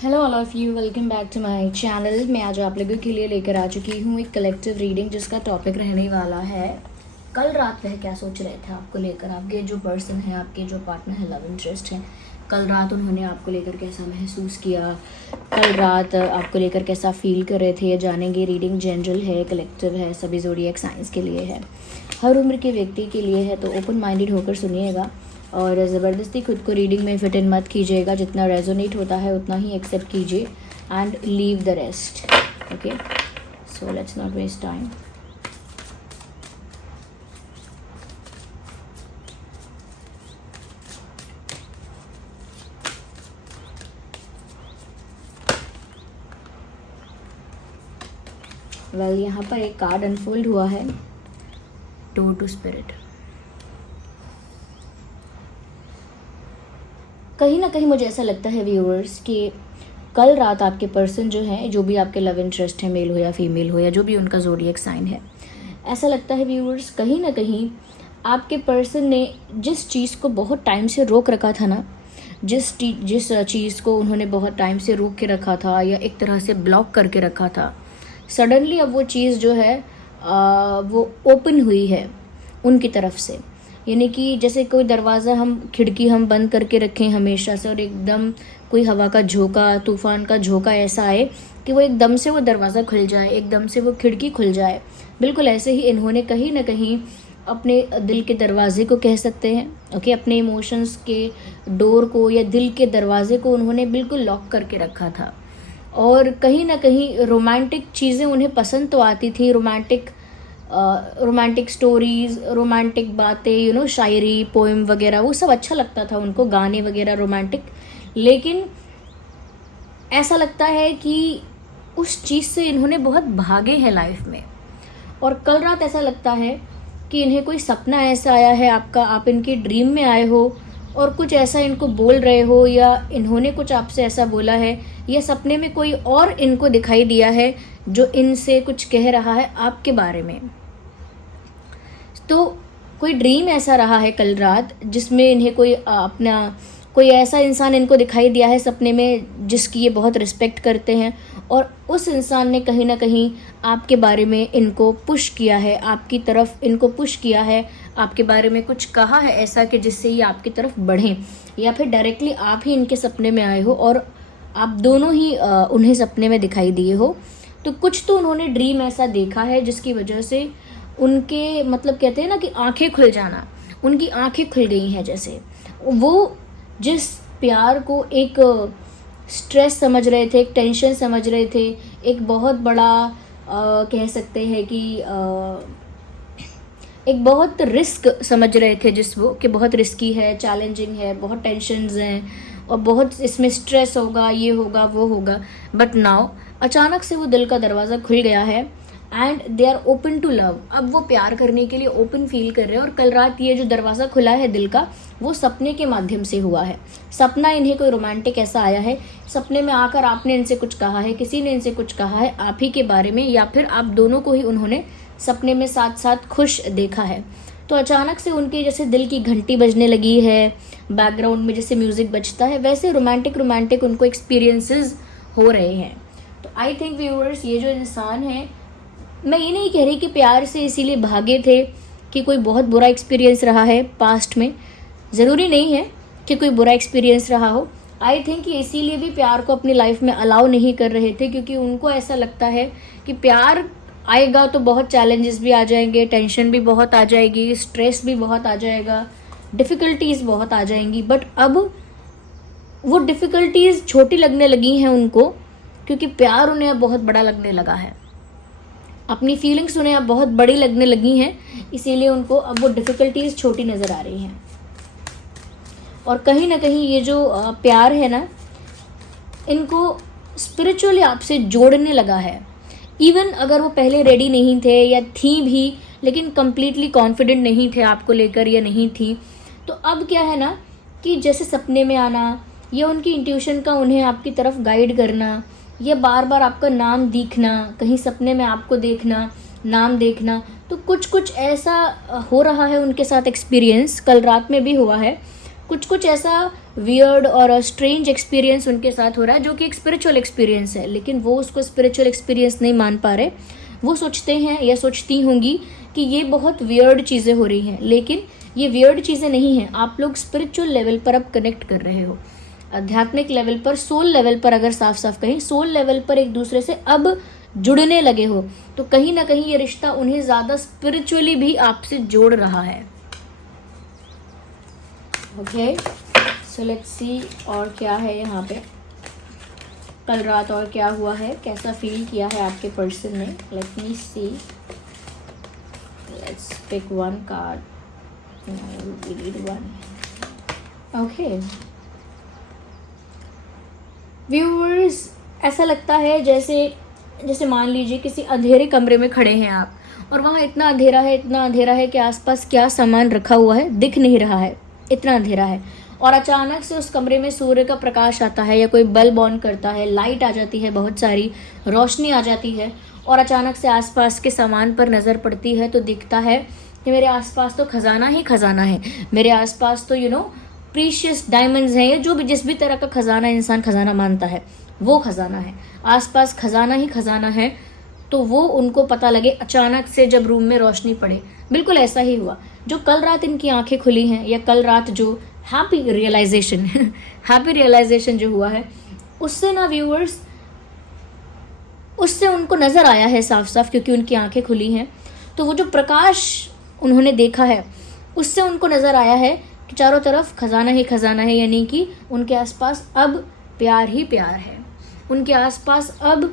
Hello all of you, welcome back to my channel. मैं आज आप लोगों के लिए लेकर आ चुकी हूँ एक कलेक्टिव रीडिंग जिसका टॉपिक रहने वाला है कल रात वह क्या सोच रहे थे आपको लेकर। आपके जो पर्सन है, आपके जो पार्टनर है, लव इंटरेस्ट है, कल रात उन्होंने आपको लेकर कैसा महसूस किया, कल रात आपको लेकर कैसा फील कर रहे थे, ये जानेंगे। रीडिंग जनरल है, कलेक्टिव है, सभी ज़ोडिएक साइंस के लिए है, हर उम्र के व्यक्ति के लिए है, तो ओपन माइंडेड होकर सुनिएगा और ज़बरदस्ती खुद को रीडिंग में फिट इन मत कीजिएगा। जितना रेजोनेट होता है उतना ही एक्सेप्ट कीजिए and leave the rest. Okay, so let's not waste time. Well, यहाँ पर एक कार्ड अनफोल्ड हुआ है, डोर टू स्पिरिट। कहीं ना कहीं मुझे ऐसा लगता है व्यूअर्स कि कल रात आपके पर्सन जो है, जो भी आपके लव इंटरेस्ट है, मेल हो या फीमेल हो या जो भी उनका ज़ोडिएक साइन है, ऐसा लगता है व्यूअर्स कहीं ना कहीं आपके पर्सन ने जिस चीज़ को बहुत टाइम से रोक रखा था ना, जिस चीज़ को उन्होंने बहुत टाइम से रोक के रखा था या एक तरह से ब्लॉक करके रखा था, सडनली अब वो चीज़ जो है वो ओपन हुई है उनकी तरफ से। यानी कि जैसे कोई दरवाज़ा खिड़की हम बंद करके रखें हमेशा से और एकदम कोई हवा का झोंका, तूफ़ान का झोंका ऐसा आए कि वो एकदम से वो दरवाज़ा खुल जाए, एकदम से वो खिड़की खुल जाए। बिल्कुल ऐसे ही इन्होंने कहीं ना कहीं अपने दिल के दरवाजे को कह सकते हैं, ओके, अपने इमोशंस के डोर को या दिल के दरवाजे को उन्होंने बिल्कुल लॉक करके रखा था। और कहीं ना कहीं रोमांटिक चीज़ें उन्हें पसंद तो आती थी, रोमांटिक स्टोरीज़, रोमांटिक बातें, शायरी, पोएम वगैरह, वो सब अच्छा लगता था उनको, गाने वगैरह रोमांटिक। लेकिन ऐसा लगता है कि उस चीज़ से इन्होंने बहुत भागे हैं लाइफ में। और कल रात ऐसा लगता है कि इन्हें कोई सपना ऐसा आया है आपका, आप इनकी ड्रीम में आए हो और कुछ ऐसा इनको बोल रहे हो या इन्होंने कुछ आपसे ऐसा बोला है या सपने में कोई और इनको दिखाई दिया है जो इनसे कुछ कह रहा है आपके बारे में। तो कोई ड्रीम ऐसा रहा है कल रात जिसमें इन्हें कोई ऐसा इंसान इनको दिखाई दिया है सपने में जिसकी ये बहुत रिस्पेक्ट करते हैं और उस इंसान ने कहीं ना कहीं आपके बारे में इनको पुश किया है, आपकी तरफ इनको पुश किया है, आपके बारे में कुछ कहा है ऐसा कि जिससे ये आपकी तरफ बढ़ें, या फिर डायरेक्टली आप ही इनके सपने में आए हो और आप दोनों ही उन्हें सपने में दिखाई दिए हो। तो कुछ तो उन्होंने ड्रीम ऐसा देखा है जिसकी वजह से उनके, मतलब कहते हैं ना कि आंखें खुल जाना, उनकी आंखें खुल गई हैं। जैसे वो जिस प्यार को एक स्ट्रेस समझ रहे थे, एक टेंशन समझ रहे थे, एक बहुत बड़ा कह सकते हैं कि एक बहुत रिस्क समझ रहे थे, जिस वो कि बहुत रिस्की है, चैलेंजिंग है, बहुत टेंशन्स हैं और बहुत इसमें स्ट्रेस होगा, ये होगा, वो होगा। बट नाउ अचानक से वो दिल का दरवाज़ा खुल गया है and they are open to love. अब वो प्यार करने के लिए ओपन फील कर रहे हैं। और कल रात ये जो दरवाज़ा खुला है दिल का, वो सपने के माध्यम से हुआ है। सपना इन्हें कोई रोमांटिक ऐसा आया है, सपने में आकर आपने इनसे कुछ कहा है, किसी ने इनसे कुछ कहा है आप ही के बारे में, या फिर आप दोनों को ही उन्होंने सपने में साथ साथ खुश देखा है। तो अचानक से उनके जैसे दिल की घंटी बजने लगी है, बैकग्राउंड में जैसे म्यूज़िक बजता है, वैसे रोमांटिक उनको एक्सपीरियंसेस हो रहे हैं। तो आई थिंक व्यूअर्स, ये जो इंसान है, मैं ये नहीं कह रही कि प्यार से इसीलिए भागे थे कि कोई बहुत बुरा एक्सपीरियंस रहा है पास्ट में, ज़रूरी नहीं है कि कोई बुरा एक्सपीरियंस रहा हो। आई थिंक कि इसीलिए भी प्यार को अपनी लाइफ में अलाउ नहीं कर रहे थे, क्योंकि उनको ऐसा लगता है कि प्यार आएगा तो बहुत चैलेंजेस भी आ जाएंगे, टेंशन भी बहुत आ जाएगी, स्ट्रेस भी बहुत आ जाएगा, डिफ़िकल्टीज़ बहुत आ जाएंगी। बट अब वो डिफ़िकल्टीज़ छोटी लगने लगी हैं उनको, क्योंकि प्यार उन्हें अब बहुत बड़ा लगने लगा है, अपनी फीलिंग्स उन्हें अब बहुत बड़ी लगने लगी हैं, इसीलिए उनको अब वो डिफ़िकल्टीज़ छोटी नज़र आ रही हैं। और कहीं ना कहीं ये जो प्यार है ना, इनको स्पिरिचुअली आपसे जोड़ने लगा है। इवन अगर वो पहले रेडी नहीं थे या थी भी, लेकिन कम्प्लीटली कॉन्फिडेंट नहीं थे आपको लेकर या नहीं थी, तो अब क्या है ना कि जैसे सपने में आना या उनकी इंट्यूशन का उन्हें आपकी तरफ गाइड करना, या बार बार आपका नाम दिखना, कहीं सपने में आपको देखना, नाम देखना, तो कुछ ऐसा हो रहा है उनके साथ। एक्सपीरियंस कल रात में भी हुआ है, कुछ ऐसा वियर्ड और स्ट्रेंज एक्सपीरियंस उनके साथ हो रहा है, जो कि एक स्पिरिचुअल एक्सपीरियंस है, लेकिन वो उसको स्पिरिचुअल एक्सपीरियंस नहीं मान पा रहे। वो सोचते हैं या सोचती होंगी कि ये बहुत वियर्ड चीज़ें हो रही हैं, लेकिन ये वियर्ड चीज़ें नहीं हैं। आप लोग स्पिरिचुअल लेवल पर अब कनेक्ट कर रहे हो, आध्यात्मिक लेवल पर, सोल लेवल पर, अगर साफ साफ कहें सोल लेवल पर एक दूसरे से अब जुड़ने लगे हो, तो कहीं ना कहीं ये रिश्ता उन्हें ज़्यादा स्पिरिचुअली भी आपसे जोड़ रहा है। ओके, सो लेट्स सी और क्या है यहाँ पे, कल रात और क्या हुआ है, कैसा फील किया है आपके पर्सन ने। Let me see, let's pick one card, we need one. Okay viewers, ऐसा लगता है जैसे मान लीजिए किसी अंधेरे कमरे में खड़े हैं आप, और वहाँ इतना अंधेरा है कि आसपास क्या सामान रखा हुआ है दिख नहीं रहा है, इतना अंधेरा है। और अचानक से उस कमरे में सूर्य का प्रकाश आता है या कोई बल्ब ऑन करता है, लाइट आ जाती है, बहुत सारी रोशनी आ जाती है, और अचानक से आसपास के सामान पर नज़र पड़ती है तो दिखता है कि मेरे आसपास तो खजाना ही खजाना है, मेरे आसपास तो प्रीशियस डायमंड्स हैं, या जो भी जिस भी तरह का खजाना इंसान खजाना मानता है वो खजाना है, आसपास खजाना ही खजाना है। तो वो उनको पता लगे अचानक से जब रूम में रोशनी पड़े। बिल्कुल ऐसा ही हुआ जो कल रात इनकी आंखें खुली हैं, या कल रात जो हैप्पी रियलाइजेशन जो हुआ है, उससे ना व्यूअर्स, उससे उनको नज़र आया है साफ साफ, क्योंकि उनकी आंखें खुली हैं, तो वो जो प्रकाश उन्होंने देखा है उससे उनको नज़र आया है कि चारों तरफ खजाना ही खजाना है, यानी कि उनके आसपास अब प्यार ही प्यार है, उनके आसपास अब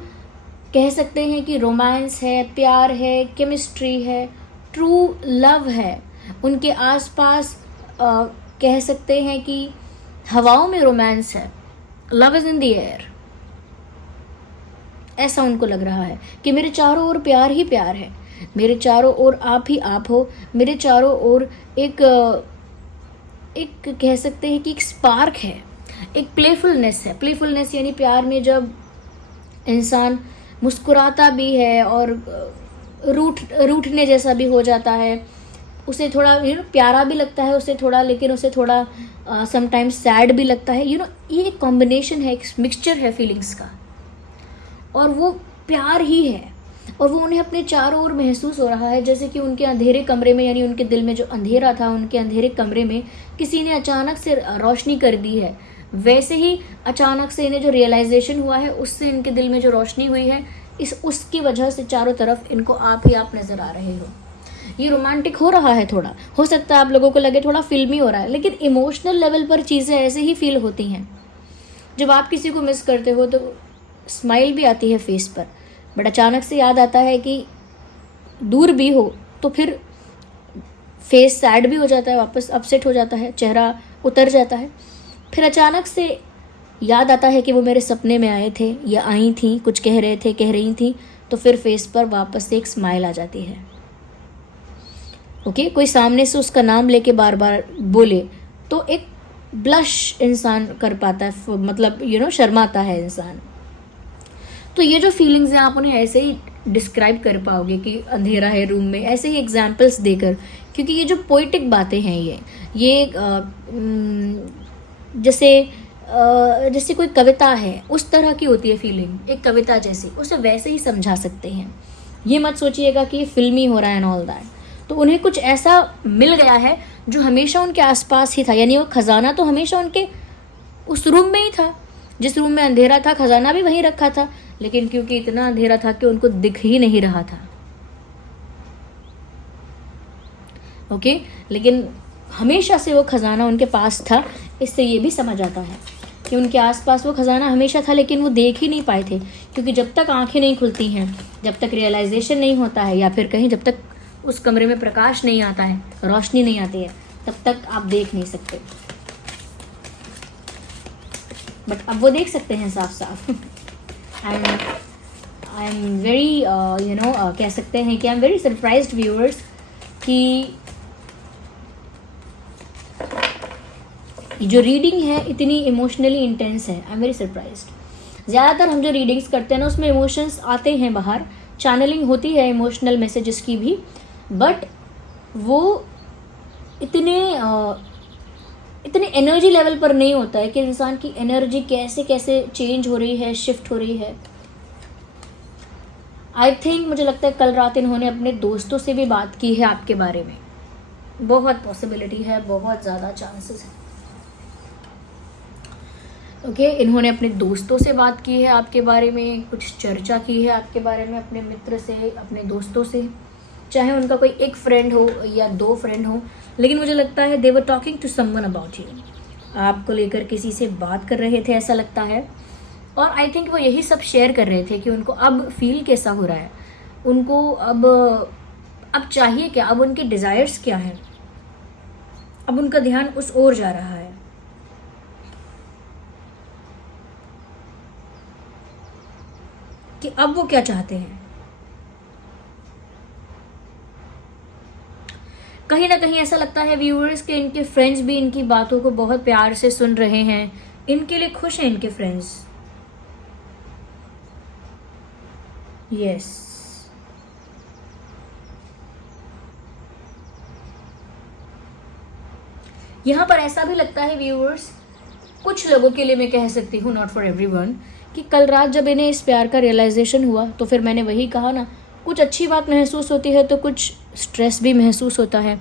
कह सकते हैं कि रोमांस है, प्यार है, केमिस्ट्री है, ट्रू लव है। उनके आसपास कह सकते हैं कि हवाओं में रोमांस है, love is in the air. ऐसा उनको लग रहा है कि मेरे चारों ओर प्यार ही प्यार है, मेरे चारों ओर आप ही आप हो, मेरे चारों ओर एक कह सकते हैं कि एक स्पार्क है, एक प्लेफुलनेस है। प्लेफुलनेस यानी प्यार में जब इंसान मुस्कुराता भी है और रूठने जैसा भी हो जाता है, उसे थोड़ा प्यारा भी लगता है उसे थोड़ा, लेकिन उसे थोड़ा समटाइम्स सैड भी लगता है। ये एक कॉम्बिनेशन है, एक मिक्सचर है फीलिंग्स का, और वो प्यार ही है, और वो उन्हें अपने चारों ओर महसूस हो रहा है। जैसे कि उनके अंधेरे कमरे में, यानी उनके दिल में जो अंधेरा था, उनके अंधेरे कमरे में किसी ने अचानक से रोशनी कर दी है, वैसे ही अचानक से इन्हें जो रियलाइजेशन हुआ है, उससे इनके दिल में जो रोशनी हुई है, उसकी वजह से चारों तरफ इनको आप ही आप नज़र आ रहे हो। ये रोमांटिक हो रहा है, थोड़ा हो सकता है आप लोगों को लगे थोड़ा फिल्मी हो रहा है, लेकिन इमोशनल लेवल पर चीज़ें ऐसे ही फील होती हैं। जब आप किसी को मिस करते हो तो स्माइल भी आती है फेस पर, बट अचानक से याद आता है कि दूर भी हो तो फिर फेस सैड भी हो जाता है, वापस अपसेट हो जाता है, चेहरा उतर जाता है। फिर अचानक से याद आता है कि वो मेरे सपने में आए थे या आई थी, कुछ कह रहे थे, कह रही थी, तो फिर फेस पर वापस से एक स्माइल आ जाती है। ओके, कोई सामने से उसका नाम लेके बार बार बोले तो एक ब्लश इंसान कर पाता है, मतलब शर्माता है इंसान। तो ये जो फीलिंग्स हैं आप उन्हें ऐसे ही डिस्क्राइब कर पाओगे कि अंधेरा है रूम में, ऐसे ही एग्जाम्पल्स देकर, क्योंकि ये जो पोइटिक बातें हैं, ये जैसे कोई कविता है उस तरह की होती है फीलिंग, एक कविता जैसी, उसे वैसे ही समझा सकते हैं। ये मत सोचिएगा कि ये फिल्मी हो रहा है एंड ऑल दैट। तो उन्हें कुछ ऐसा मिल गया है जो हमेशा उनके आसपास ही था, यानी वो खजाना तो हमेशा उनके उस रूम में ही था, जिस रूम में अंधेरा था खजाना भी वहीं रखा था, लेकिन क्योंकि इतना अंधेरा था कि उनको दिख ही नहीं रहा था। ओके, लेकिन हमेशा से वो खजाना उनके पास था। इससे ये भी समझ आता है कि उनके आसपास वो खजाना हमेशा था, लेकिन वो देख ही नहीं पाए थे, क्योंकि जब तक आंखें नहीं खुलती हैं, जब तक रियलाइजेशन नहीं होता है, या फिर कहीं जब तक उस कमरे में प्रकाश नहीं आता है, रोशनी नहीं आती है, तब तक आप देख नहीं सकते। बट अब वो देख सकते हैं साफ साफ। आई एम वेरी कह सकते हैं कि I am very surprised viewers कि जो रीडिंग है इतनी इमोशनली इंटेंस है। I am very surprised. ज़्यादातर हम जो रीडिंग्स करते हैं ना, उसमें इमोशंस आते हैं बाहर, चैनलिंग होती है इमोशनल मैसेजेस की भी, बट वो इतने इतने एनर्जी लेवल पर नहीं होता है कि इंसान की एनर्जी कैसे कैसे चेंज हो रही है, शिफ्ट हो रही है। आई थिंक मुझे लगता है कल रात इन्होंने अपने दोस्तों से भी बात की है आपके बारे में। बहुत पॉसिबिलिटी है, बहुत ज़्यादा चांसेस है। ओके, इन्होंने अपने दोस्तों से बात की है आपके बारे में, कुछ चर्चा की है आपके बारे में अपने मित्र से, अपने दोस्तों से, चाहे उनका कोई एक फ्रेंड हो या 2 फ्रेंड हो, लेकिन मुझे लगता है they were talking to someone about you. आपको लेकर किसी से बात कर रहे थे ऐसा लगता है, और आई थिंक वो यही सब शेयर कर रहे थे कि उनको अब फील कैसा हो रहा है, उनको अब चाहिए क्या, अब उनके डिज़ायर्स क्या हैं, अब उनका ध्यान उस ओर जा रहा है। कि अब वो क्या चाहते हैं। कहीं ना कहीं ऐसा लगता है व्यूअर्स के इनके फ्रेंड्स भी इनकी बातों को बहुत प्यार से सुन रहे हैं, इनके लिए खुश हैं इनके फ्रेंड्स। यस, यहां पर ऐसा भी लगता है व्यूअर्स, कुछ लोगों के लिए मैं कह सकती हूँ, नॉट फॉर एवरीवन, कि कल रात जब इन्हें इस प्यार का रियलाइजेशन हुआ तो फिर मैंने वही कहा ना, कुछ अच्छी बात महसूस होती है तो कुछ स्ट्रेस भी महसूस होता है,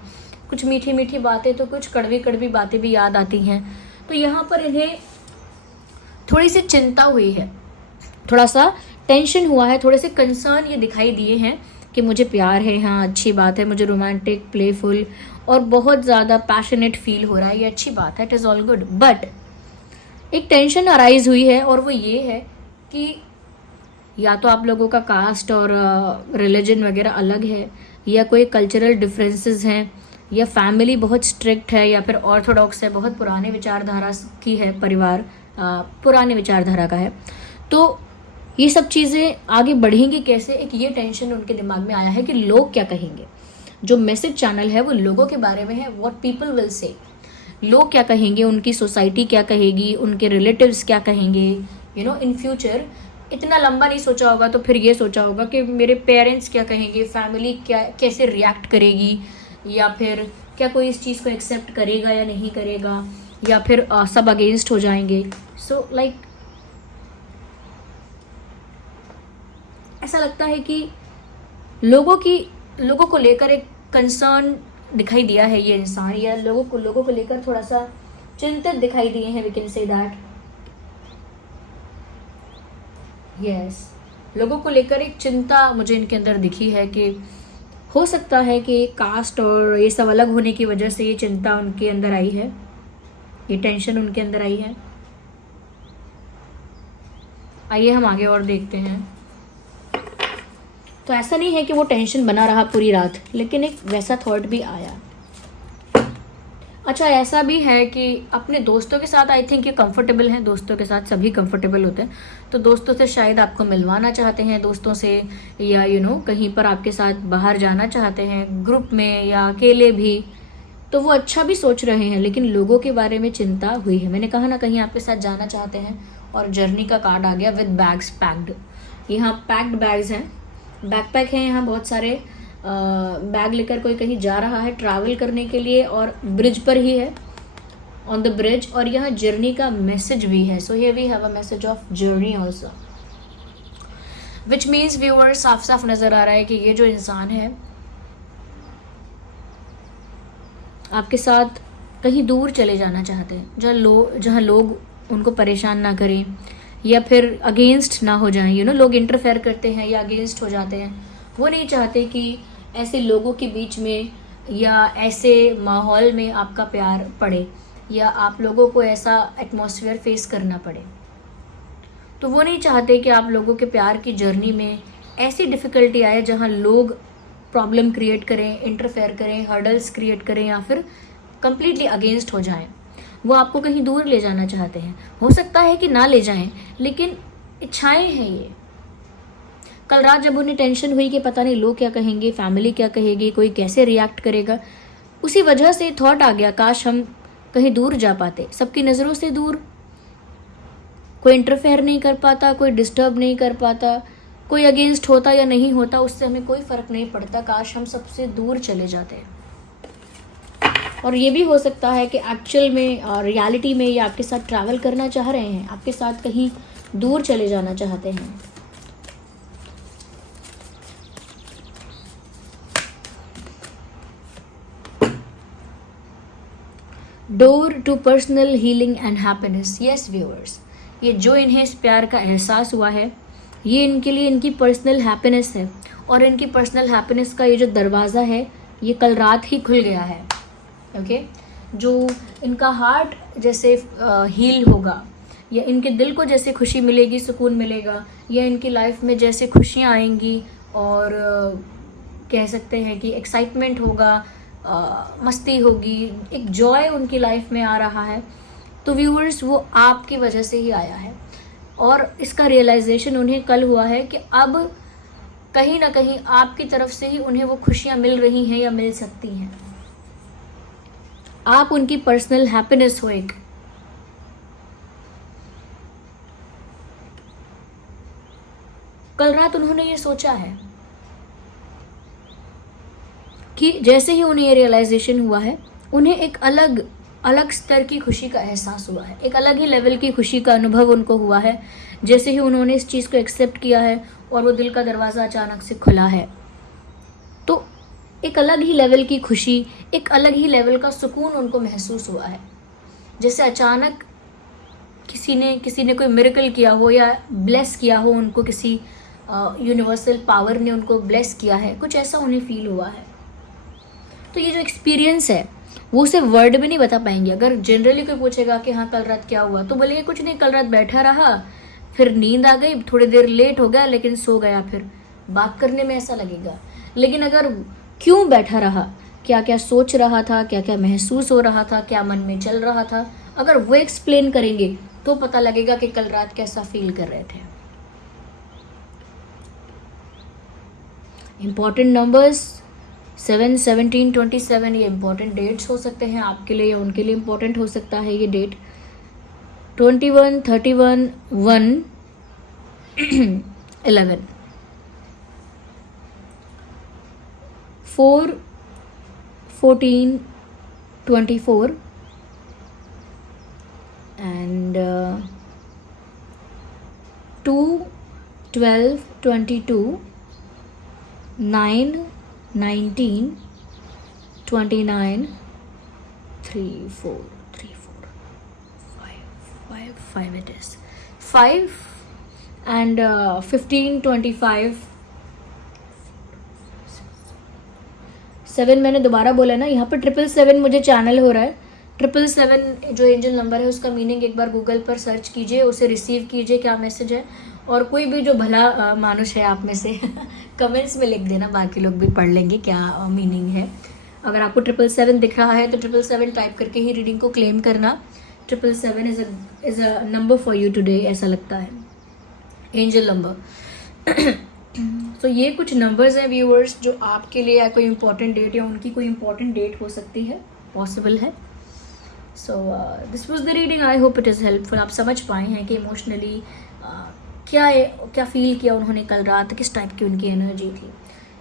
कुछ मीठी मीठी बातें तो कुछ कड़वी कड़वी बातें भी याद आती हैं। तो यहाँ पर इन्हें थोड़ी सी चिंता हुई है, थोड़ा सा टेंशन हुआ है, थोड़े से कंसर्न ये दिखाई दिए हैं कि मुझे प्यार है, हाँ अच्छी बात है, मुझे रोमांटिक, प्लेफुल और बहुत ज़्यादा पैशनेट फील हो रहा है, ये अच्छी बात है, it is all good. But एक टेंशन अराइज हुई है, और वो ये है कि या तो आप लोगों का कास्ट और रिलीजन वगैरह अलग है, या कोई कल्चरल डिफरेंसेस हैं, या फैमिली बहुत स्ट्रिक्ट है, या फिर ऑर्थोडॉक्स है, बहुत पुराने विचारधारा की है, परिवार पुराने विचारधारा का है। तो ये सब चीज़ें आगे बढ़ेंगी कैसे, एक ये टेंशन उनके दिमाग में आया है कि लोग क्या कहेंगे। जो मैसेज चैनल है वो लोगों के बारे में है, व्हाट पीपल विल से, लोग क्या कहेंगे, उनकी सोसाइटी क्या कहेगी, उनके रिलेटिव्स क्या कहेंगे, यू नो इन फ्यूचर। इतना लंबा नहीं सोचा होगा, तो फिर ये सोचा होगा कि मेरे पेरेंट्स क्या कहेंगे, फैमिली क्या कैसे रिएक्ट करेगी, या फिर क्या कोई इस चीज़ को एक्सेप्ट करेगा या नहीं करेगा, या फिर सब अगेंस्ट हो जाएंगे। सो लाइक ऐसा लगता है कि लोगों को लेकर एक कंसर्न दिखाई दिया है ये इंसान, या लोगों को लेकर थोड़ा सा चिंतित दिखाई दिए हैं, we can say that. Yes, लोगों को लेकर एक चिंता मुझे इनके अंदर दिखी है कि हो सकता है कि कास्ट और ये सब अलग होने की वजह से ये चिंता उनके अंदर आई है, ये टेंशन उनके अंदर आई है। आइए हम आगे और देखते हैं। तो ऐसा नहीं है कि वो टेंशन बना रहा पूरी रात, लेकिन एक वैसा थॉट भी आया। अच्छा, ऐसा भी है कि अपने दोस्तों के साथ आई थिंक ये कंफर्टेबल हैं, दोस्तों के साथ सभी कंफर्टेबल होते हैं, तो दोस्तों से शायद आपको मिलवाना चाहते हैं, दोस्तों से, या कहीं पर आपके साथ बाहर जाना चाहते हैं, ग्रुप में या अकेले भी, तो वो अच्छा भी सोच रहे हैं, लेकिन लोगों के बारे में चिंता हुई है। मैंने कहा ना, कहीं आपके साथ जाना चाहते हैं, और जर्नी का कार्ड आ गया विद बैग्स पैक्ड। यहाँ पैक्ड बैग्स हैं, बैकपैक हैं, यहाँ बहुत सारे बैग लेकर कोई कहीं जा रहा है ट्रैवल करने के लिए, और ब्रिज पर ही है, ऑन द ब्रिज, और यहाँ जर्नी का मैसेज भी है। So here we have a message of journey also, which means viewers, साफ साफ नजर आ रहा है कि ये जो इंसान है आपके साथ कहीं दूर चले जाना चाहते हैं, जहाँ लोग उनको परेशान ना करें, या फिर अगेंस्ट ना हो जाएं। लोग इंटरफेयर करते हैं या अगेंस्ट हो जाते हैं, वो नहीं चाहते कि ऐसे लोगों के बीच में या ऐसे माहौल में आपका प्यार पड़े, या आप लोगों को ऐसा एटमॉस्फेयर फेस करना पड़े। तो वो नहीं चाहते कि आप लोगों के प्यार की जर्नी में ऐसी डिफ़िकल्टी आए जहाँ लोग प्रॉब्लम क्रिएट करें, इंटरफेयर करें, हर्डल्स क्रिएट करें, या फिर कम्प्लीटली अगेंस्ट हो जाएं। वो आपको कहीं दूर ले जाना चाहते हैं। हो सकता है कि ना ले जाएं, लेकिन इच्छाएं हैं ये। कल रात जब उन्हें टेंशन हुई कि पता नहीं लोग क्या कहेंगे, फैमिली क्या कहेगी, कोई कैसे रिएक्ट करेगा, उसी वजह से थॉट आ गया, काश हम कहीं दूर जा पाते, सबकी नज़रों से दूर, कोई इंटरफेयर नहीं कर पाता, कोई डिस्टर्ब नहीं कर पाता, कोई अगेंस्ट होता या नहीं होता, उससे हमें कोई फ़र्क नहीं पड़ता, काश हम सबसे दूर चले जाते। और ये भी हो सकता है कि एक्चुअल में रियलिटी में ये आपके साथ ट्रैवल करना चाह रहे हैं, आपके साथ कहीं दूर चले जाना चाहते हैं। Door to personal healing and happiness. Yes viewers, ये जो इन्हें इस प्यार का एहसास हुआ है, ये इनके लिए इनकी पर्सनल हैप्पीनेस है। और इनकी पर्सनल हैप्पीनेस का ये जो दरवाज़ा है, ये कल रात ही खुल गया है। ओके, जो इनका हार्ट जैसे हील होगा, या इनके दिल को जैसे खुशी मिलेगी, सुकून मिलेगा, या इनकी लाइफ में जैसे खुशियाँ आएंगी और कह सकते हैं कि एक्साइटमेंट होगा, मस्ती होगी, एक जॉय उनकी लाइफ में आ रहा है, तो व्यूअर्स वो आपकी वजह से ही आया है। और इसका रियलाइजेशन उन्हें कल हुआ है कि अब कहीं ना कहीं आपकी तरफ से ही उन्हें वो खुशियाँ मिल रही हैं या मिल सकती हैं। आप उनकी पर्सनल हैप्पीनेस हो एक। कल रात उन्होंने ये सोचा है कि जैसे ही उन्हें ये रियलाइजेशन हुआ है, उन्हें एक अलग स्तर की खुशी का एहसास हुआ है, एक अलग ही लेवल की खुशी का अनुभव उनको हुआ है, जैसे ही उन्होंने इस चीज़ को एक्सेप्ट किया है और वो दिल का दरवाज़ा अचानक से खुला है। तो एक अलग ही लेवल की खुशी, एक अलग ही लेवल का सुकून उनको महसूस हुआ है, जैसे अचानक किसी ने कोई मिरेकल किया हो या ब्लेस किया हो उनको, किसी यूनिवर्सल पावर ने उनको ब्लेस किया है, कुछ ऐसा उन्हें फील हुआ है। तो ये जो एक्सपीरियंस है वो उसे वर्ड में नहीं बता पाएंगे। अगर जनरली कोई पूछेगा कि हाँ कल रात क्या हुआ, तो बोलेंगे कुछ नहीं, कल रात बैठा रहा, फिर नींद आ गई, थोड़ी देर लेट हो गया लेकिन सो गया। फिर बात करने में ऐसा लगेगा। लेकिन अगर क्यों बैठा रहा, क्या क्या सोच रहा था, क्या क्या महसूस हो रहा था, क्या मन में चल रहा था, अगर वो एक्सप्लेन करेंगे तो पता लगेगा कि कल रात कैसा फील कर रहे थे। इम्पॉर्टेंट नंबर्स 7, 17, 27 ये इम्पॉर्टेंट डेट्स हो सकते हैं आपके लिए या उनके लिए इम्पॉर्टेंट हो सकता है ये date. 21, 31, 1, 11, 4, 14, 24 and 2, 12, 22, 9, 19, 29, 3, 4, 5 it is 5 and 15, 25, 7 मैंने दोबारा बोला ना, यहाँ पर 777 मुझे चैनल हो रहा है। 777 जो एंजल नंबर है उसका मीनिंग एक बार गूगल पर सर्च कीजिए, उसे रिसीव कीजिए क्या मैसेज है, और कोई भी जो भला मानुष है आप में से कमेंट्स में लिख देना, बाकी लोग भी पढ़ लेंगे क्या मीनिंग है। अगर आपको 777 दिख रहा है तो 777 टाइप करके ही रीडिंग को क्लेम करना। 777 is a number for you today, ऐसा लगता है, एंजल नंबर। तो ये कुछ नंबर्स हैं व्यूअर्स जो आपके लिए या कोई इंपॉर्टेंट डेट या उनकी कोई इंपॉर्टेंट डेट हो सकती है, पॉसिबल है। So this was the reading, I hope it is helpful. आप समझ पाए हैं कि इमोशनली क्या फील किया उन्होंने कल रात, किस टाइप की उनकी एनर्जी थी।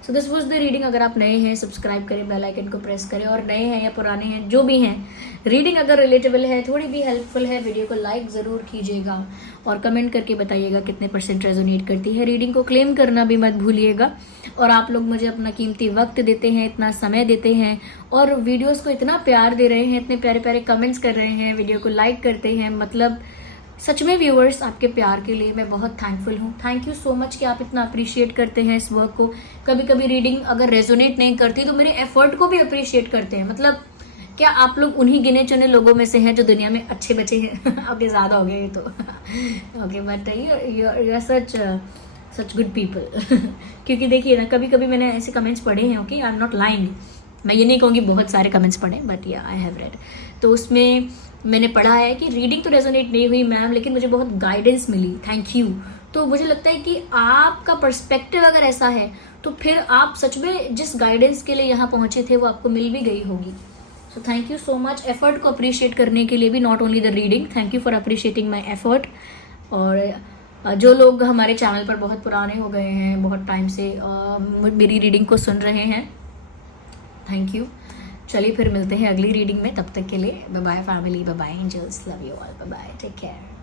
So this was the reading. अगर आप नए हैं सब्सक्राइब करें, बेल आइकन को प्रेस करें, और नए हैं या पुराने हैं जो भी हैं, रीडिंग अगर रिलेटेबल है, थोड़ी भी हेल्पफुल है, वीडियो को लाइक ज़रूर कीजिएगा और कमेंट करके बताइएगा कितने % रेजोनेट करती है। रीडिंग को क्लेम करना भी मत भूलिएगा। और आप लोग मुझे अपना कीमती वक्त देते हैं, इतना समय देते हैं और वीडियोस को इतना प्यार दे रहे हैं, इतने प्यारे प्यारे कमेंट्स कर रहे हैं, वीडियो को लाइक करते हैं, मतलब सच में व्यूअर्स आपके प्यार के लिए मैं बहुत थैंकफुल हूँ। थैंक यू सो मच कि आप इतना अप्रिशिएट करते हैं इस वर्क को। कभी कभी रीडिंग अगर रेजोनेट नहीं करती तो मेरे एफर्ट को भी अप्रिशिएट करते हैं। मतलब क्या आप लोग उन्हीं गिने चुने लोगों में से हैं जो दुनिया में अच्छे बचे हैं। ओके, ज़्यादा हो गया ये तो। Okay, but you are such good people. क्योंकि देखिए ना, कभी कभी मैंने ऐसे कमेंट्स पढ़े हैं, okay, I am not lying, मैं ये नहीं कहूँगी बहुत सारे कमेंट्स पढ़े, बट या आई हैव रेड। तो उसमें मैंने पढ़ा है कि रीडिंग तो रेजोनेट नहीं हुई मैम, लेकिन मुझे बहुत गाइडेंस मिली, थैंक यू। तो मुझे लगता है कि आपका पर्सपेक्टिव अगर ऐसा है तो फिर आप सच में जिस गाइडेंस के लिए यहाँ पहुँचे थे वो आपको मिल भी गई होगी। So thank you so much effort को अप्रिशिएट करने के लिए भी, not only the reading, thank you for appreciating my effort. और जो लोग हमारे चैनल पर बहुत पुराने हो गए हैं, बहुत टाइम से मेरी रीडिंग को सुन रहे हैं, थैंक यू। चलिए फिर मिलते हैं अगली रीडिंग में, तब तक के लिए bye bye family, bye bye angels, love you all, bye bye, take care.